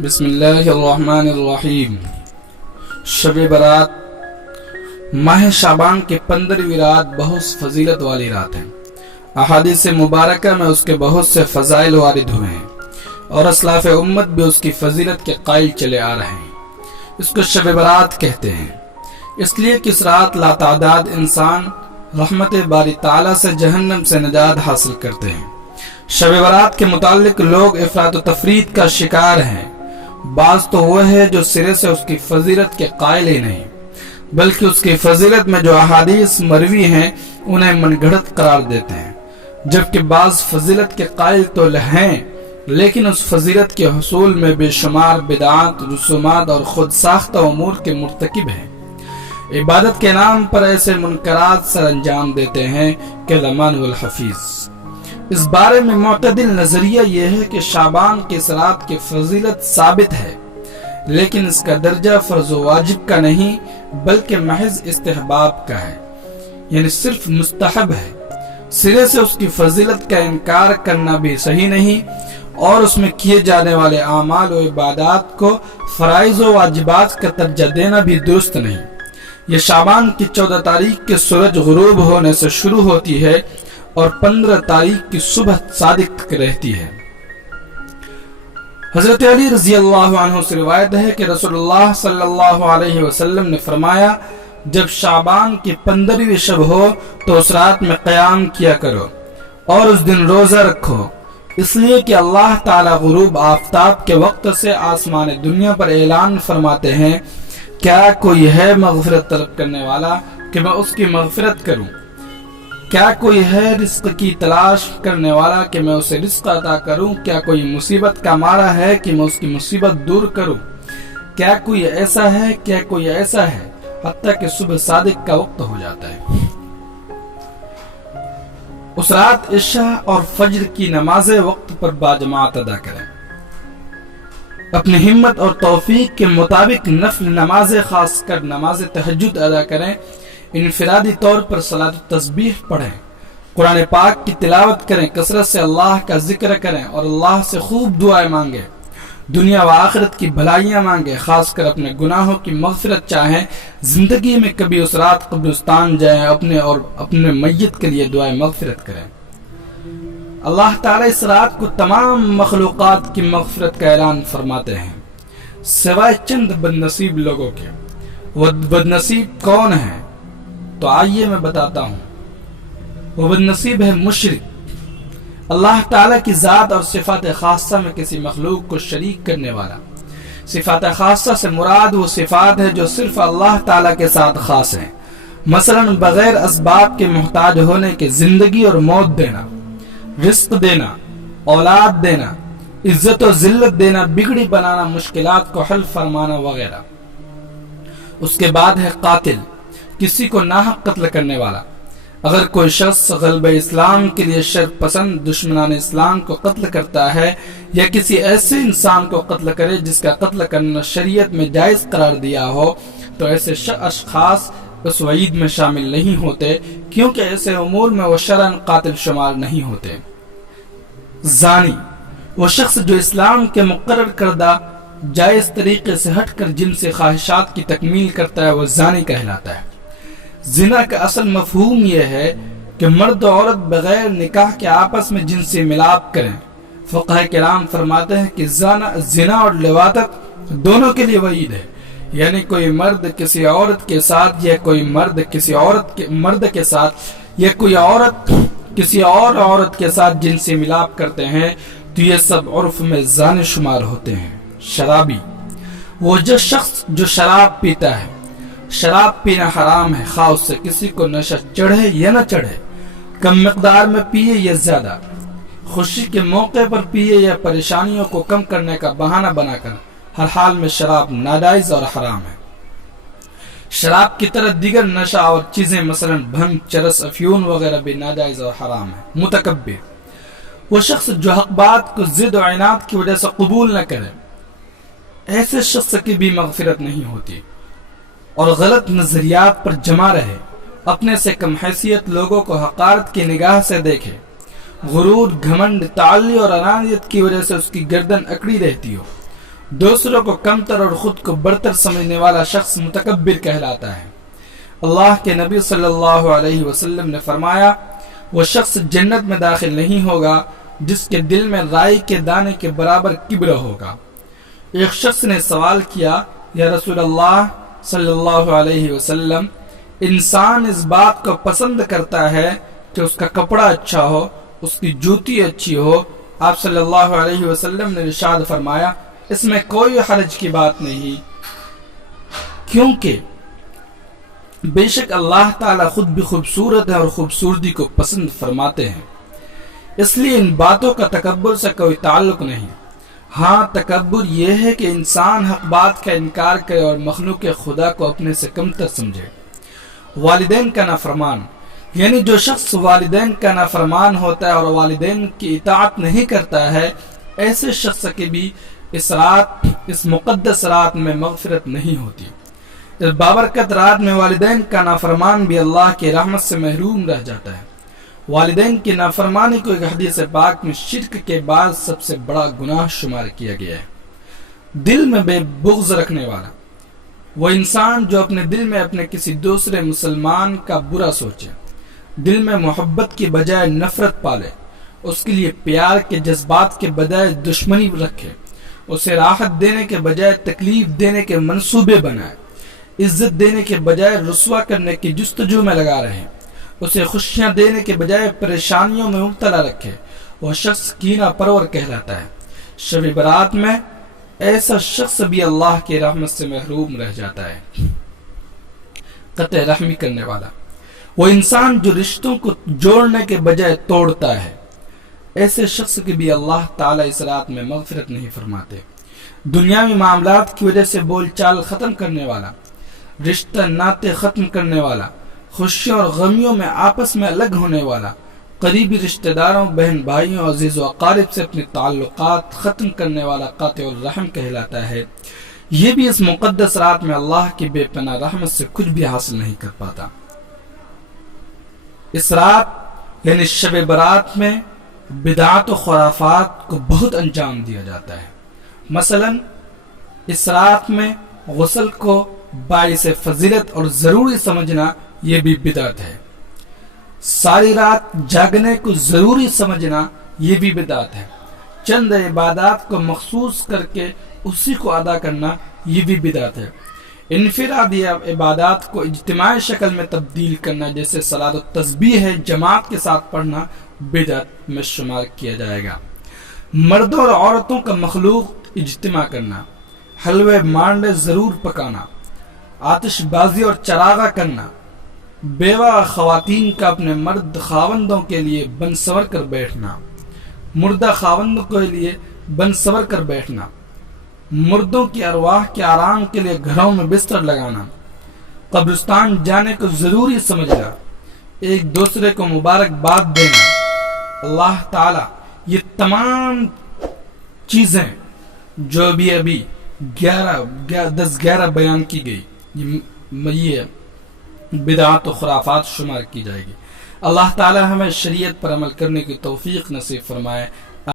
بسم اللہ الرحمن الرحیم۔ شب برات ماہ شعبان کے 15ویں رات بہت فضیلت والی رات ہے۔ احادیث مبارکہ میں اس کے بہت سے فضائل وارد ہوئے ہیں اور اسلاف امت بھی اس کی فضیلت کے قائل چلے آ رہے ہیں۔ اس کو شب برات کہتے ہیں اس لیے کہ اس رات لاتعداد انسان رحمت باری تعالیٰ سے جہنم سے نجات حاصل کرتے ہیں۔ شب برات کے متعلق لوگ افراط و تفریط کا شکار ہیں۔ بعض تو وہ ہے جو سرے سے اس کی فضیلت کے قائل ہی نہیں، بلکہ اس کی فضیلت میں جو احادیث مروی ہیں انہیں من گھڑت قرار دیتے ہیں، جبکہ بعض فضیلت کے قائل تو ہیں لیکن اس فضیلت کے حصول میں بے شمار بدعات، رسومات اور خود ساختہ امور کے مرتکب ہیں۔ عبادت کے نام پر ایسے منکرات سر انجام دیتے ہیں کہ لمن والحفیظ۔ اس بارے میں معتدل نظریہ یہ ہے کہ شعبان کی اس رات کی فضیلت ثابت ہے، لیکن اس کا درجہ فرض و واجب کا نہیں بلکہ محض استحباب کا ہے، یعنی صرف مستحب ہے۔ سرے سے اس کی فضیلت کا انکار کرنا بھی صحیح نہیں اور اس میں کیے جانے والے اعمال و عبادات کو فرائض و واجبات کا درجہ دینا بھی درست نہیں۔ یہ شعبان کی 14 تاریخ کے سورج غروب ہونے سے شروع ہوتی ہے اور 15 تاریخ کی صبح صادق تک رہتی ہے۔ حضرت علی رضی اللہ عنہ سے روایت ہے کہ رسول اللہ صلی اللہ علیہ وسلم نے فرمایا، جب شعبان کی 15ویں شب ہو تو اس رات میں قیام کیا کرو اور اس دن روزہ رکھو، اس لیے کہ اللہ تعالی غروب آفتاب کے وقت سے آسمان دنیا پر اعلان فرماتے ہیں، کیا کوئی ہے مغفرت طلب کرنے والا کہ میں اس کی مغفرت کروں؟ کیا کوئی ہے رزق کی تلاش کرنے والا کہ میں اسے رزق عطا کروں؟ کیا کوئی مصیبت کا مارا ہے کہ میں اس کی مصیبت دور کروں؟ کیا کوئی ایسا ہے حتیٰ کہ صبح صادق کا وقت ہو جاتا ہے۔ اس رات عشاء اور فجر کی نمازیں وقت پر باجماعت ادا کریں۔ اپنی ہمت اور توفیق کے مطابق نفل نمازیں خاص کر نماز تہجد ادا کریں، انفرادی طور پر صلاۃ التسبیح پڑھیں، قرآن پاک کی تلاوت کریں، کثرت سے اللہ کا ذکر کریں اور اللہ سے خوب دعائیں مانگیں، دنیا و آخرت کی بھلائیاں مانگیں، خاص کر اپنے گناہوں کی مغفرت چاہیں، زندگی میں کبھی اس رات قبرستان جائیں، اپنے اور اپنے میت کے لیے دعائیں مغفرت کریں۔ اللہ تعالیٰ اس رات کو تمام مخلوقات کی مغفرت کا اعلان فرماتے ہیں سوائے چند بد نصیب لوگوں کے۔ وہ بد نصیب کون ہیں؟ تو آئیے میں بتاتا ہوں۔ وہ بد نصیب ہے مشرک، اللہ تعالیٰ کی ذات اور صفات خاصہ میں کسی مخلوق کو شریک کرنے والا۔ صفات خاصہ سے مراد وہ صفات ہے جو صرف اللہ تعالیٰ کے ساتھ خاص ہیں، مثلا بغیر اسباب کے محتاج ہونے کے زندگی اور موت دینا، رزق دینا، اولاد دینا، عزت و ذلت دینا، بگڑی بنانا، مشکلات کو حل فرمانا وغیرہ۔ اس کے بعد ہے قاتل، کسی کو ناحق قتل کرنے والا۔ اگر کوئی شخص غلبہ اسلام کے لیے شر پسند دشمنان اسلام کو قتل کرتا ہے یا کسی ایسے انسان کو قتل کرے جس کا قتل کرنا شریعت میں جائز قرار دیا ہو تو ایسے اشخاص اس وعید میں شامل نہیں ہوتے، کیونکہ ایسے امور میں وہ شرعاً قاتل شمار نہیں ہوتے۔ زانی، وہ شخص جو اسلام کے مقرر کردہ جائز طریقے سے ہٹ کر جنسی خواہشات کی تکمیل کرتا ہے، وہ زانی کہلاتا ہے۔ زنا کا اصل مفہوم یہ ہے کہ مرد و عورت بغیر نکاح کے آپس میں جنسی ملاپ کریں۔ فقہ کرام فرماتے ہیں کہ زنا اور لواطت دونوں کے لیے وعید ہے، یعنی کوئی مرد کسی عورت کے ساتھ یا کوئی مرد کسی مرد کے ساتھ یا کوئی عورت کسی اور عورت کے ساتھ جنسی ملاپ کرتے ہیں تو یہ سب عرف میں زانی شمار ہوتے ہیں۔ شرابی، وہ شخص جو شراب پیتا ہے۔ شراب پینا حرام ہے، خواہ اس سے کسی کو نشہ چڑھے یا نہ چڑھے، کم مقدار میں پیے یا زیادہ، خوشی کے موقع پر پیے یا پریشانیوں کو کم کرنے کا بہانہ بنا کر، ہر حال میں شراب ناجائز اور حرام ہے۔ شراب کی طرح دیگر نشہ اور چیزیں مثلا بھنگ، چرس، افیون وغیرہ بھی ناجائز اور حرام ہے۔ متکبر، وہ شخص جو حق بات کو ضد و عناد کی وجہ سے قبول نہ کرے، ایسے شخص کی بھی مغفرت نہیں ہوتی اور غلط نظریات پر جمع رہے، اپنے سے کم حیثیت لوگوں کو حقارت کی نگاہ سے دیکھے، غرور، گھمنڈ، تعلی اور انانیت کی وجہ سے اس کی گردن اکڑی رہتی ہو، دوسروں کو کمتر اور خود کو برتر سمجھنے والا شخص متکبر کہلاتا ہے۔ اللہ کے نبی صلی اللہ علیہ وسلم نے فرمایا، وہ شخص جنت میں داخل نہیں ہوگا جس کے دل میں رائی کے دانے کے برابر کبر ہوگا۔ ایک شخص نے سوال کیا، یا رسول اللہ صلی اللہ علیہ وسلم، انسان اس بات کو پسند کرتا ہے کہ اس کا کپڑا اچھا ہو، اس کی جوتی اچھی ہو۔ آپ صلی اللہ علیہ وسلم نے ارشاد فرمایا، اس میں کوئی حرج کی بات نہیں، کیونکہ بے شک اللہ تعالیٰ خود بھی خوبصورت ہے اور خوبصورتی کو پسند فرماتے ہیں، اس لیے ان باتوں کا تکبر سے کوئی تعلق نہیں۔ ہاں، تکبر یہ ہے کہ انسان حق بات کا انکار کرے اور مخلوق خدا کو اپنے سے کمتر سمجھے۔ والدین کا نافرمان، یعنی جو شخص والدین کا نافرمان ہوتا ہے اور والدین کی اطاعت نہیں کرتا ہے، ایسے شخص کی بھی اس مقدس رات میں مغفرت نہیں ہوتی۔ اس بابرکت رات میں والدین کا نافرمان بھی اللہ کی رحمت سے محروم رہ جاتا ہے۔ والدین کی نافرمانی کو ایک حدیث پاک میں شرک کے بعد سب سے بڑا گناہ شمار کیا گیا ہے۔ دل میں بے بغض رکھنے والا، وہ انسان جو اپنے دل میں اپنے کسی دوسرے مسلمان کا برا سوچے، دل میں محبت کی بجائے نفرت پالے، اس کے لیے پیار کے جذبات کے بجائے دشمنی رکھے، اسے راحت دینے کے بجائے تکلیف دینے کے منصوبے بنائے، عزت دینے کے بجائے رسوا کرنے کی جستجو میں لگا رہے، اسے خوشیاں دینے کے بجائے پریشانیوں میں مبتلا رکھے، وہ شخص کینہ پرور کہلاتا ہے۔ شب برات میں ایسا شخص بھی اللہ کی رحمت سے محروم رہ جاتا ہے۔ قطع رحمی کرنے والا، وہ انسان جو رشتوں کو جوڑنے کے بجائے توڑتا ہے، ایسے شخص کی بھی اللہ تعالیٰ اس رات میں مغفرت نہیں فرماتے۔ دنیاوی معاملات کی وجہ سے بول چال ختم کرنے والا، رشتہ ناطے ختم کرنے والا، خوشیوں اور غمیوں میں آپس میں الگ ہونے والا، قریبی رشتہ داروں، بہن بھائیوں، عزیز و اقارب سے اپنے تعلقات ختم کرنے والا قاطع الرحم کہلاتا ہے۔ یہ بھی اس مقدس رات میں اللہ کی بے پناہ رحمت سے کچھ بھی حاصل نہیں کر پاتا۔ اس رات یعنی شب برات میں بدعات و خرافات کو بہت انجام دیا جاتا ہے۔ مثلا اس رات میں غسل کو باعث فضیلت اور ضروری سمجھنا یہ بھی بدعت ہے۔ ساری رات جاگنے کو ضروری سمجھنا یہ بھی بدعت ہے۔ چند عبادات کو مخصوص کر کے اسی کو ادا کرنا یہ بھی بدعت ہے۔ انفرادی عبادات کو اجتماعی شکل میں تبدیل کرنا، جیسے صلاۃ و تسبیح ہے، جماعت کے ساتھ پڑھنا، بدعت میں شمار کیا جائے گا۔ مردوں اور عورتوں کا مخلوق اجتماع کرنا، حلوے مانڈے ضرور پکانا، آتش بازی اور چراغاں کرنا، بیوہ خواتین کا اپنے مرد خاوندوں کے لیے بن سور کر بیٹھنا، مردہ خاوندوں کے لیے بن سور کر بیٹھنا، مردوں کی ارواح کے آرام کے لیے گھروں میں بستر لگانا، قبرستان جانے کو ضروری سمجھنا، ایک دوسرے کو مبارکباد دینا۔ اللہ تعالیٰ یہ تمام چیزیں جو ابھی 10-11 بیان کی گئی، یہ بدعات و خرافات شمار کی جائے گی۔ اللہ تعالی ہمیں شریعت پر عمل کرنے کی توفیق نصیب فرمائے۔